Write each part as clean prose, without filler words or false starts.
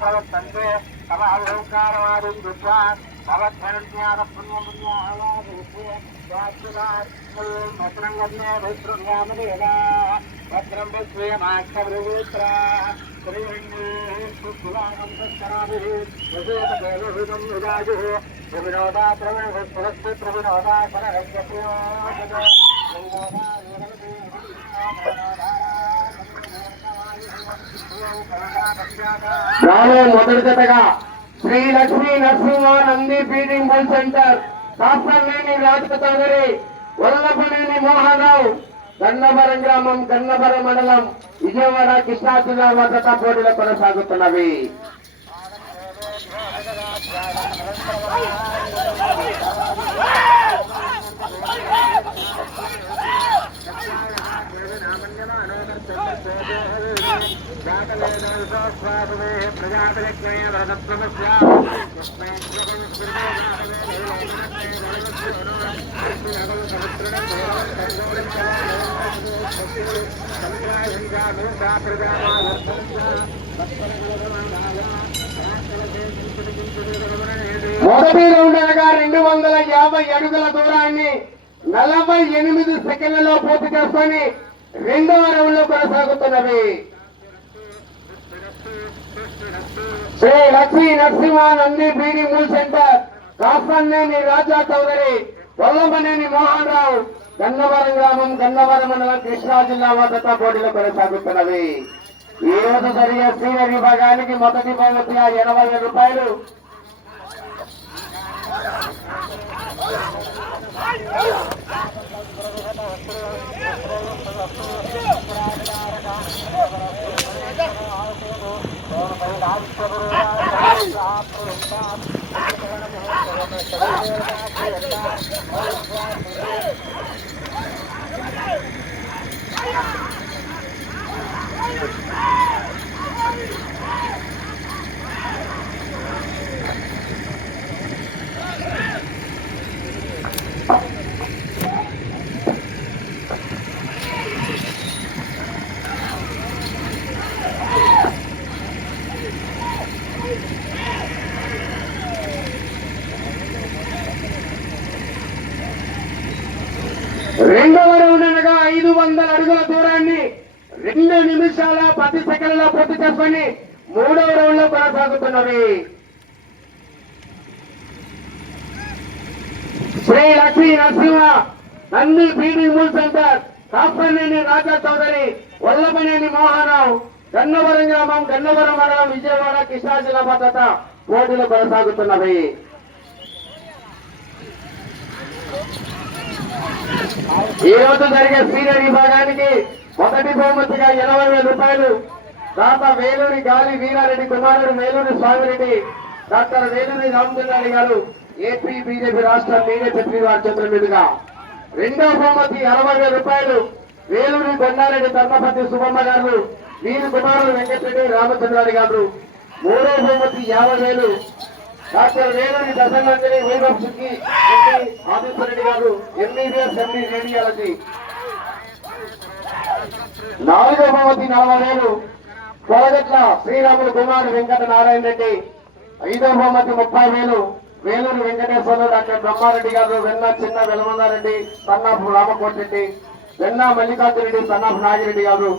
ప్రవర్తంతే సమాహంకారవాదం దృష్ట్యా భవద్జ్ఞాన పుణ్యపుణ్యాహ్లాదే భద్రం శ్రీమాక్షృత్ర వినోదా మొదటి జతగా Shri Lakshmi Narasimha Nandi breeding bull centre కాస్పర్లేని రాజక చౌదరి వల్లభనేని మోహన్ రావు గన్నవరం గ్రామం గన్నవరం మండలం విజయవాడ కృష్ణా జిల్లా భద్రతా పోటీలు కొనసాగుతున్నవి. మొదటి రౌండ్ అనగా 250 అడుగుల దూరాన్ని 48 సెకండ్లలో పూర్తి చేసుకొని రెండవ రౌండ్ లో కొనసాగుతున్నవి. Shri Lakshmi Narasimha Nandi breeding bull centre కాస్పర్లేని రాజా చౌదరి వల్లభనేని మోహన్ రావు గన్నవరం గ్రామం గన్నవరం మండలం కృష్ణా జిల్లా భద్రతా పోటీలు కొనసాగుతున్నవి. ఈ రోజు జరిగే సీనియర్ విభాగానికి మొదటి బహుమతి 80,000 రూపాయలు. రెండవ రౌండ్ అనగా 500 అడుగుల దూరాన్ని 2 నిమిషాల 10 సెకండ్లలో పూర్తి చేసుకొని మూడవ రౌండ్ లో కొనసాగుతున్నవి. Shri Lakshmi Narasimha Nandi breeding bull centre కాస్పర్లేని రాజా చౌదరి వల్లభనేని మోహన్ రావు గన్నవరం గ్రామం గన్నవరం మండలం విజయవాడ కృష్ణా జిల్లా భద్రత పోటీలు కొనసాగుతున్నవి. ఈ రోజు జరిగే సీనియర్ విభాగానికి మొదటి బహుమతిగా 80,000 రూపాయలు. దాత వేలూరి గాలి వీరారెడ్డి కుమారుడు వేలూరి స్వామిరెడ్డి డాక్టర్ వేలూరి రామచంద్రారెడ్డి గారు ఏపీ బీజేపీ రాష్ట్ర మీడియా ప్రతినిధి వారి చేతుల మీదుగా. రెండవ బహుమతి 60,000 రూపాయలు వేలూరి కొండారెడ్డి ధర్మపతి సుబ్బమ్మ గారు వీరి కుమారుడు వెంకటరెడ్డి రామచంద్రారెడ్డి గారు. మూడవ బహుమతి 50,000 డాక్టర్ వేలూరి దశనంజలి వైభవ్ సుఖి ఆదిత్యరెడ్డి గారు ఎంబీబీఎస్ ఎండి రేడియాలజీ. నాలుగవ బహుమతి 40,000 కొలగట్ల శ్రీరాములు కుమారుడు వెంకట నారాయణ రెడ్డి. ఐదవ బహుమతి 30,000 వేలూరు వెంకటేశ్వరరావు డాక్టర్ బ్రహ్మారెడ్డి గారు వెన్న చిన్న వెలమందారెడ్డి సన్నాఫ్ రామకోటిరెడ్డి వెన్న మల్లికార్జురెడ్డి సన్నాఫ్ నాగిరెడ్డి గారు.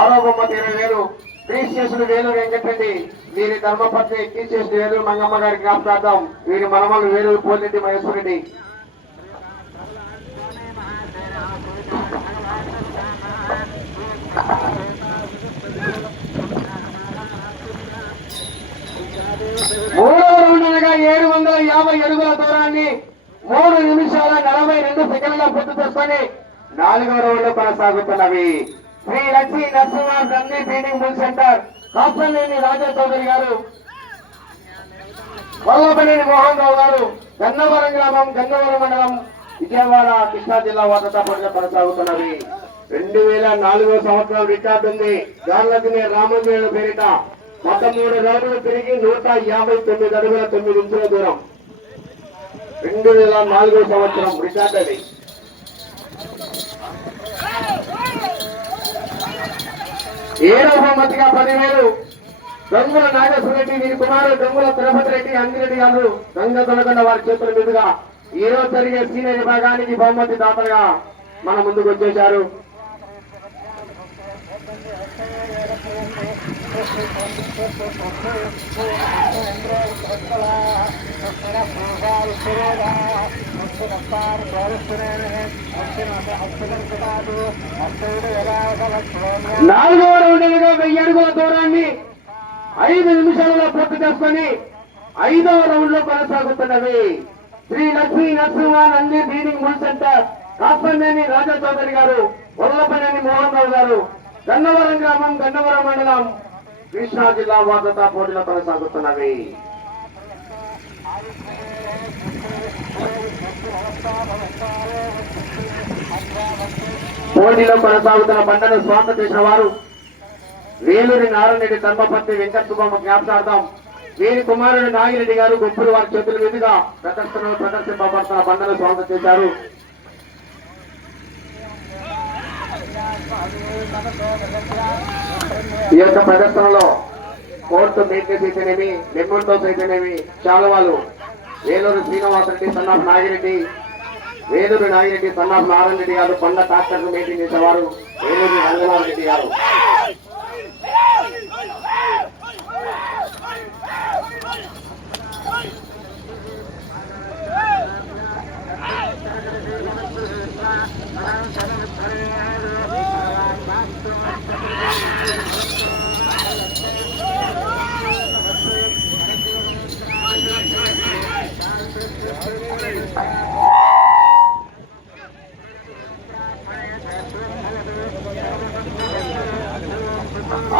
ఆరో బహుమతి 20,000 క్రీశేషుడు వేలూరు వెంకటరెడ్డి వీరి ధర్మపత్ని క్రీశేషుడు వేలూరు మంగమ్మ గారి జ్ఞాపకార్థం వీరి మనమలు వేలూరు పోలిరెడ్డి మహేశ్వరరెడ్డి. మూడవ రౌండ్ అనగా 750 అడుగుల దూరాన్ని 3 నిమిషాల 42 సెకండ్లలో పూర్తి చేసుకొని 4వ రౌండ్ లో కొనసాగుతున్నవి. Shri Lakshmi Narasimha Nandi breeding bull centre కాస్పర్లేని రాజా చౌదరి గారు వల్లభనేని మోహన్ రావు గారు గన్నవరం గ్రామం గన్నవరం మండలం విజయవాడ కృష్ణా జిల్లా భద్రతా పోటీలు కొనసాగుతున్నవి. 2004వ సంవత్సరం రికార్డు ఉంది. గార్లదినే రామంజయుడు పేరిట 13 రౌండ్లు తిరిగి 159 అడుగుల 9 ఇంచుల దూరం. 2004వ సంవత్సరం రికార్డు అది. ఏడవ బహుమతిగా 10,000 గంగుల నాగేశ్వరరెడ్డి వీరి కుమారుడు గంగుల తిరుపతి రెడ్డి అంగిరెడ్డి గారు గంగ తొలగొండ వారి చేతుల మీదుగా ఈ రోజు జరిగే సీనియర్ విభాగానికి బహుమతి దాతలుగా మన ముందుకు వచ్చేశారు. నాలుగవ రౌండ్లుగా 1000 అడుగుల దూరాన్ని 5 నిమిషాలలో పూర్తి చేసుకొని 5వ రౌండ్ లో కొనసాగుతున్నవి. Shri Lakshmi Narasimha Nandi breeding bull centre కాస్పనేని రాజా చౌదరి గారు, వల్లపనేని మోహన్ రావు గారు, గన్నవరం గ్రామం, గన్నవరం మండలం, కృష్ణా జిల్లా వార్తా పోటీలో కొనసాగుతున్నవి. పోటీలో కొనసాగుతున్న బండను స్వాగతం చేసిన వారు వేలూరి నారాయణరెడ్డి, ధర్మపతి వెంకట సుబ్బమ్మ జ్ఞాపకార్థం వీరి కుమారుడు నాగిరెడ్డి గారు గొప్పలు వారి చేతుల మీదుగా ప్రదర్శింపబడుతున్న బండను స్వాగతం చేశారు. ఈ యొక్క ప్రదర్శనలో కోర్టు మేకేస్ అయితేనేమి, మెమోటోస్ అయితేనేమి, శాలువాలు వేలూరు శ్రీనివాసరెడ్డి సన్నాఫ్ నాగిరెడ్డి, వేలూరు నాగిరెడ్డి సన్నాఫ్ నారాయణ రెడ్డి గారు, కొండ డాక్టర్ మీటింగ్ చేసేవారు వేలూరు రంగనాథ్ రెడ్డి గారు.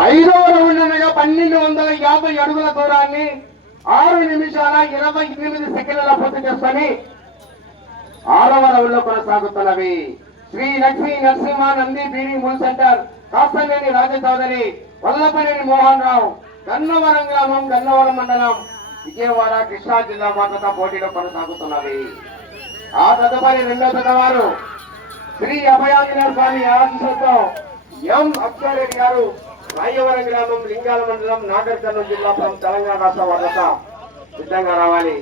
ఐదవ రౌండ్ అనగా 1250 అడుగుల దూరాన్ని 6 నిమిషాల 28 సెకండ్ల పూర్తి చేసుకొని 6వ రౌండ్ లో కొనసాగుతున్నవి. Shri Lakshmi Narasimha Nandi breeding bull centre కాస్పనేని రాజా చౌదరి, వల్లపనేని మోహన్ రావు, గన్నవరం గ్రామం, గన్నవరం మండలం, విజయవాడ, కృష్ణా జిల్లా వార్తా పోటీలో కొనసాగుతున్నవి. ఆ తదుపరి రెండో జతవారు శ్రీ అభయాంజనేయ స్వామి ఆశీస్సులతో ఎం అక్షరెడ్డి గారు, రాయవరం గ్రామం, లింగాల మండలం, నాగర్ కర్నూలు జిల్లా, తెలంగాణ రాష్ట్ర వార్త సిద్ధంగా రావాలి.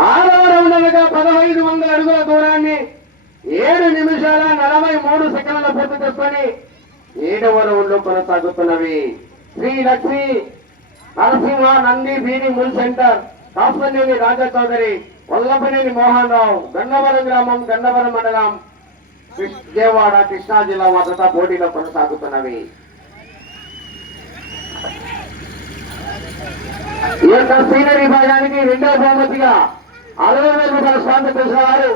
ఆరవ రౌండ్ అనగా 1500 అడుగుల దూరాన్ని 7 నిమిషాల 43 సెకండ్ల పూర్తి చేసుకొని 7వ రౌండ్ లో కొనసాగుతున్నవి. Shri Lakshmi Narasimha Nandi breeding bull centre కాస్పనేని రాజా చౌదరి, వల్లపనేని మోహన్ రావు, గన్నవరం గ్రామం, గన్నవరం మండలం, విజయవాడ, కృష్ణా జిల్లా వార్తా పోటీలో కొనసాగుతున్నవి. ఈ యొక్క సీనియర్ విభాగానికి రెండవ బహుమతిగా 60,000 రూపాయల స్వాగతం చేసిన వారు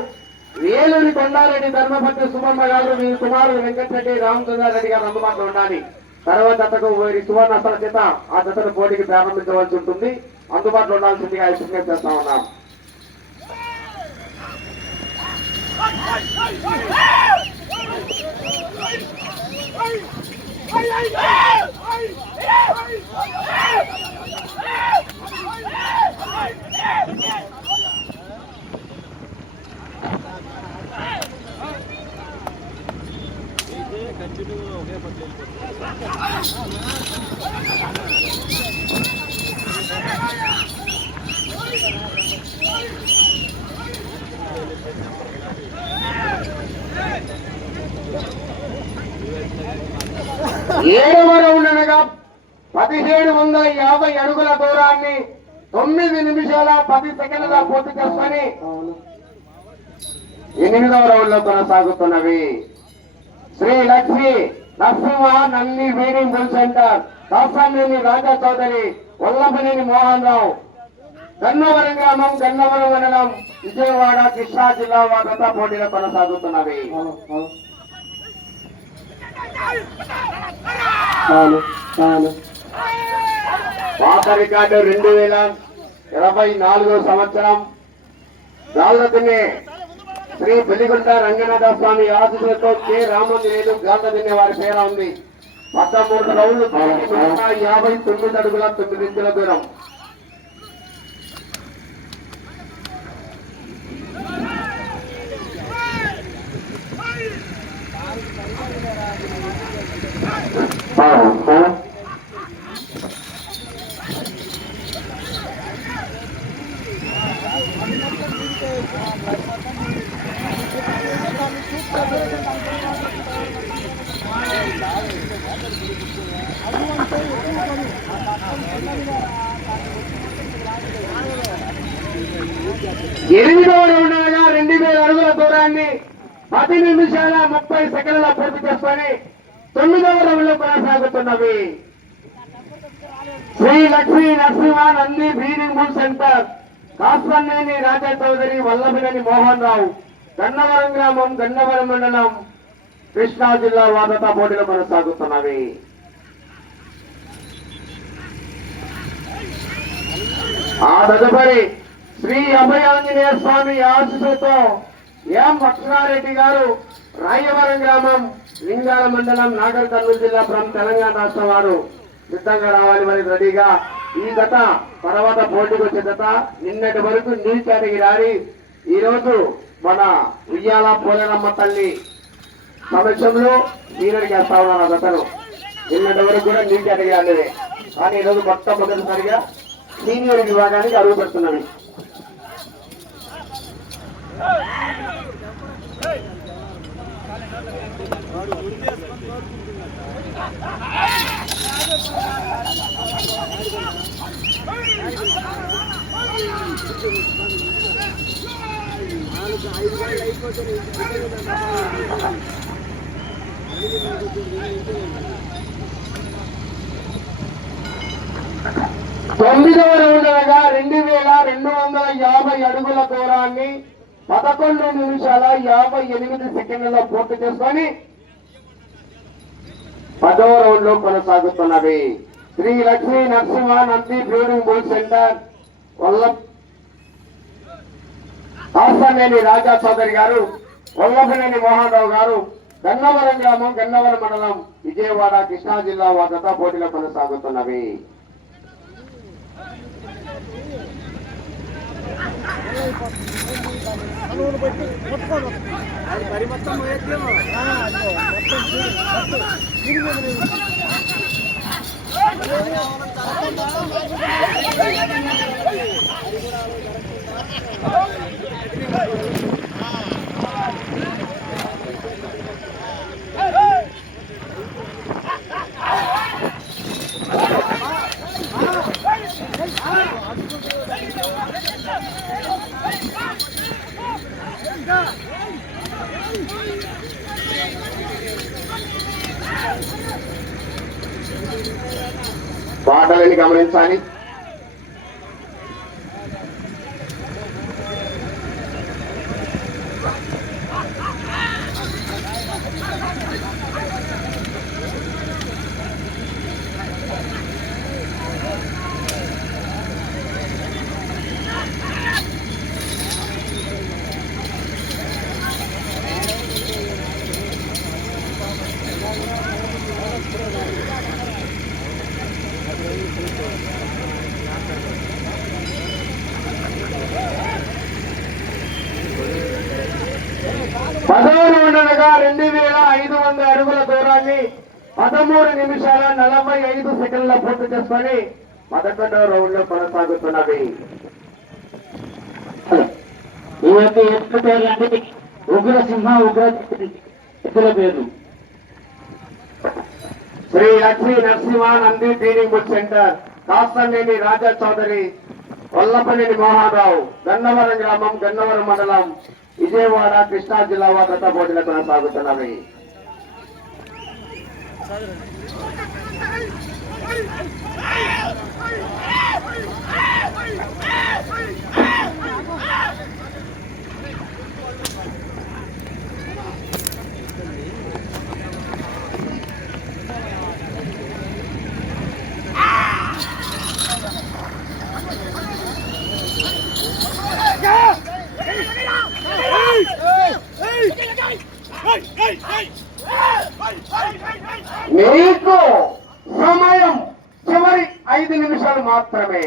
వేలూరి కొండారెడ్డి, ధర్మపతి సుబ్బమ్మ గారు, మీ కుమారుడు వెంకటరెడ్డి, రామచంద్రారెడ్డి గారు అందుబాటులో ఉండాలి. తర్వాత జతకు వీరి సువర్ణాస్త్రాల చేత ఆ జతను పోటీకి ప్రారంభించవలసి ఉంటుంది. అందుబాటులో ఉండాల్సిందిగా విజ్ఞప్తి చేస్తా ఉన్నాం. ఏడవ రౌండ్ అనగా 1750 అడుగుల దూరాన్ని 9 నిమిషాల 10 సెకండ్ల పూర్తి చేసుకొని 8వ రౌండ్ లో కొనసాగుతున్నవి. Shri Lakshmi Narasimha Nandi breeding bull centre కాస్పనేని రాజా చౌదరి, వల్లభనేని మోహన్ రావు, గన్నవరం గ్రామం, గన్నవరం మండలం, విజయవాడ, కృష్ణా జిల్లా వారితో పోటీలో కొనసాగుతున్నవి. పాత రికార్డు 2024 సంవత్సరం గాల్రదిన్నె శ్రీ పెళ్లిగుంట రంగనాథ స్వామి ఆశీస్సులతో కె రామంజనేయులు గాల్రదిన్నె వారి పేర ఉంది. 13 రౌండ్లు 159 అడుగుల 9 ఇంచుల దూరం. ఎనిమిదవ రౌండ్ అనగా 2000 అడుగుల దూరాన్ని 10 నిమిషాల 30 సెకండ్ల పూర్తి చేసుకొని 9వ రౌండ్ లో కొనసాగుతున్నవి. Shri Lakshmi Narasimha Nandi breeding bull centre, కాస్వన్నేని రాజా చౌదరి, వల్లభనేని మోహన్ రావు, గన్నవరం గ్రామం, గన్నవరం మండలం, కృష్ణా జిల్లా వాదత పోటీలో కొనసాగుతున్నవి. ఆ తదుపరి శ్రీ అభయాంజనేయ స్వామి ఆశీస్సులతో ఎం లక్ష్మారెడ్డి గారు, రాయవరం గ్రామం, లింగాల మండలం, నాగర్ కర్నూలు జిల్లా, తెలంగాణ రాష్ట్రం వారు సిద్ధంగా రావాలి. మరి రెడీగా ఈ గత తర్వాత పోటీకి వచ్చే గత నిన్నటి వరకు నీల్ కేటగిరీ ఆడి ఈ రోజు మన ఉయ్యాల పోలేరమ్మ తల్లి సమక్షంలో సీనియర్కి వేస్తా ఉన్నారు. గతను నిన్నటి వరకు కూడా నీల్ కేటగిరీ ఆడేది, కానీ ఈరోజు మొట్టమొదటిసారిగా సీనియర్ విభాగానికి అడుగు పెడుతున్నది. తొమ్మిదవ రౌండ్ అనగా 2250 అడుగుల దూరాన్ని 11 నిమిషాల 58 సెకండ్లలో పూర్తి చేసుకొని 10వ రౌండ్ లో కొనసాగుతున్నవి. Shri Lakshmi Narasimha Nandi breeding bull centre, Kasaneni Raja Chowdary garu, Vallabhaneni Mohan రావు గారు, గన్నవరం గ్రామం, గన్నవరం మండలం, విజయవాడ, కృష్ణా జిల్లా వారితో పోటీలో కొనసాగుతున్నవి. పాటలని గమనించాలి. పదమూడు ఉండగా 2500 అడుగుల దూరాన్ని 13 నిమిషాల 45 సెకండ్ల పూర్తి చేసుకొని 11వ రౌండ్ లో కొనసాగుతున్నవి. ఈ యొక్క ఎత్తు పేరు అంటే ఉగ్రసింహ, ఉగ్ర ఎత్తుల పేరు. Shri Lakshmi Narasimha Nandi breeding bull centre, Kasaneni Raja Chowdary, Vallabhaneni Mohan Rao, Gannavaram గ్రామం, గన్నవరం మండలం, విజయవాడ, కృష్ణా జిల్లా వారితో పోటీలు కొనసాగుతున్నవి. నిమిషాలు మాత్రమే.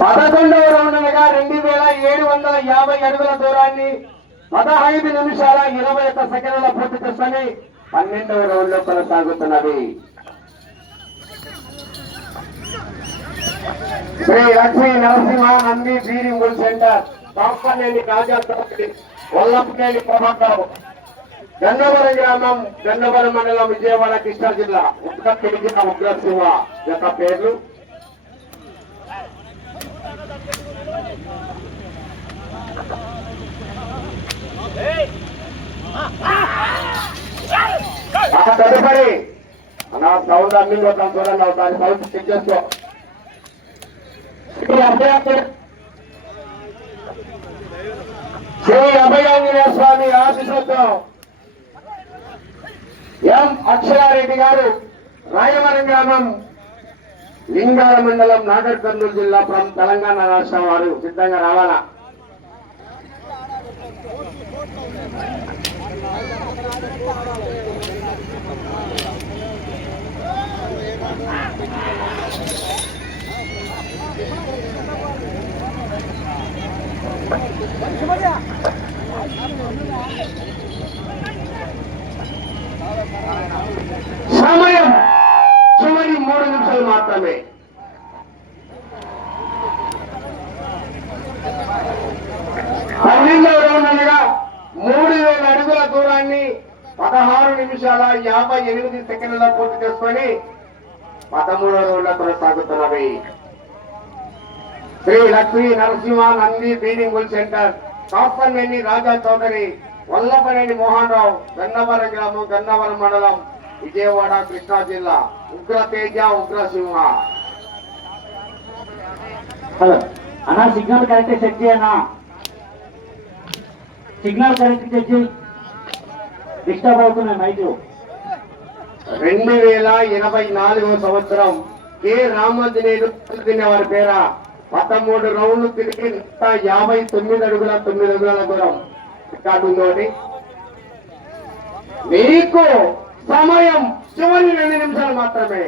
పదకొండవ రౌండ్ అనగా 2750 అడుగుల దూరాన్ని 15 నిమిషాల 21 సెకండ్ల పూర్తి చేసుకొని 12వ రౌండ్ లో కొనసాగుతున్నది. Shri Lakshmi Narasimha Nandi breeding bull centre, కాంపనేని రాజాపేట, వల్లపనేని ప్రభాకర్, గన్నవరం గ్రామం, గన్నవరం మండలం, విజయవాడ, కృష్ణా జిల్లా. ఉగ్రసింహ యొక్క పేర్లు తదుపరి నా సౌండ్ అన్ని కొట్టాం చూడండి, ఒకసారి సౌండ్ చెక్ చేసుకో. శ్రీ అభయాంజనేయ స్వామి ఆశీస్సులతో ఎం అక్షరారెడ్డి గారు, రాయవరం గ్రామం, లింగాల మండలం, నాగర్ కర్నూలు జిల్లా, తెలంగాణ రాష్ట్రం వారు సిద్ధంగా రావాలా. సమయం చివరి 3 నిమిషాలు మాత్రమే. పన్నెండవ రౌండ్ అనగా 3000 అడుగుల దూరాన్ని 16 నిమిషాల 58 సెకండ్ల పూర్తి చేసుకొని 13వ రౌండ్ లో కొనసాగుతున్నవి. Shri Lakshmi Narasimha Nandi breeding bull centre, Kapaneni Raja Chowdary, Vallabhaneni Mohan Rao, Gannavaram గ్రామం, గన్నవరం మండలం, విజయవాడ, కృష్ణా జిల్లా. ఉగ్ర తేజ, ఉగ్రసింహ. హలో అన్నా, సిగ్నల్ కరెక్ట్ సెట్ చేయనా? సిగ్నల్ కరెక్ట్ సెట్ చేయి, డిస్టర్బ్ అవుతున్నాయి మైకు. 2084వ సంవత్సరం కె రామాంజనేయులు వారి పేర 13 రౌండ్లు తిరిగి 159 అడుగుల 9 అడుగుల దూరం రికార్డు ఉందని. మీకు సమయం చివరి 2 నిమిషాలు మాత్రమే.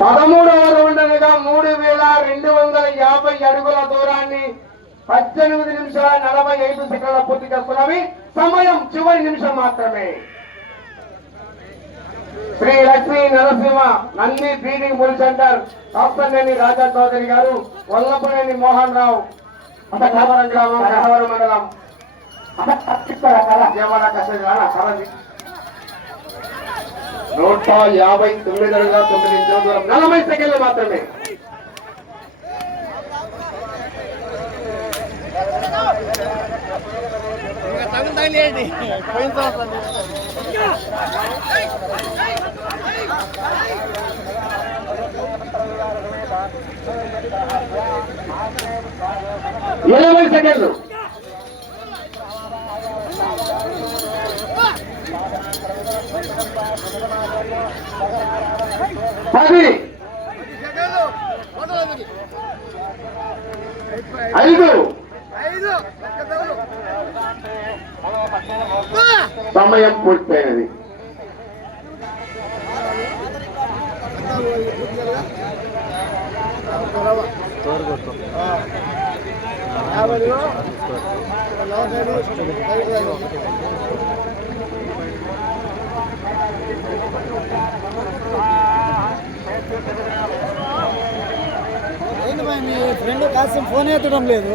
పదమూడవ రౌండ్ అనగా 3250 అడుగుల దూరాన్ని 18 నిమిషాల 45 సెకండ్ల పూర్తి చేసుకున్నవి. సమయం చివరి నిమిషం మాత్రమే. Shri Lakshmi Narasimha Nandi breeding bull centre, Kapaneni Raja Chowdary garu, Vallabhaneni Mohan Rao, Gannavaram గ్రామం, గన్నవరం మండలం, విజయవాడ, కృష్ణా జిల్లా. 159 అడుగుల 9 నిమిషాల దూరం, 40 సెకండ్లు మాత్రమే. ఇరవై సెకండ్లు. పది, 5, సమయం పూర్తయినది. ఏంటి బాయ్ మీ ఫ్రెండ్ కాస్త ఫోన్ ఎత్తడం లేదు.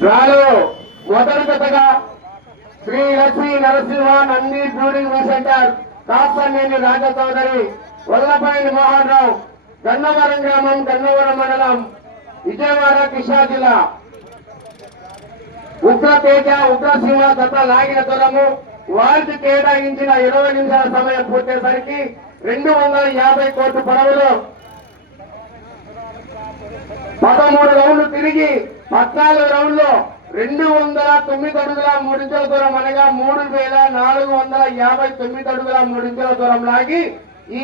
డ్రాలో మొదటి జతగా శ్రీ లక్ష్మీ నరసింహ నంది బ్రూడింగ్ సెంటర్ కాస్తనేని రాజ చౌదరి వల్లపల్లి మోహన్ రావు గన్నవరం గ్రామం గన్నవరం మండలం విజయవాడ కృష్ణా జిల్లా ఉగ్ర తేజ ఉగ్రసింహ జత లాగిన దూరము వారికి కేటాయించిన 20 నిమిషాల సమయం పూర్తయ్యేసరికి 250 కోట్ల పొడవులో 13 రౌండ్లు తిరిగి 14 రౌండ్లో 209 అడుగుల 3 ఇంచుల దూరం అనగా 3459 అడుగుల 3 ఇంచుల దూరం లాగి ఈ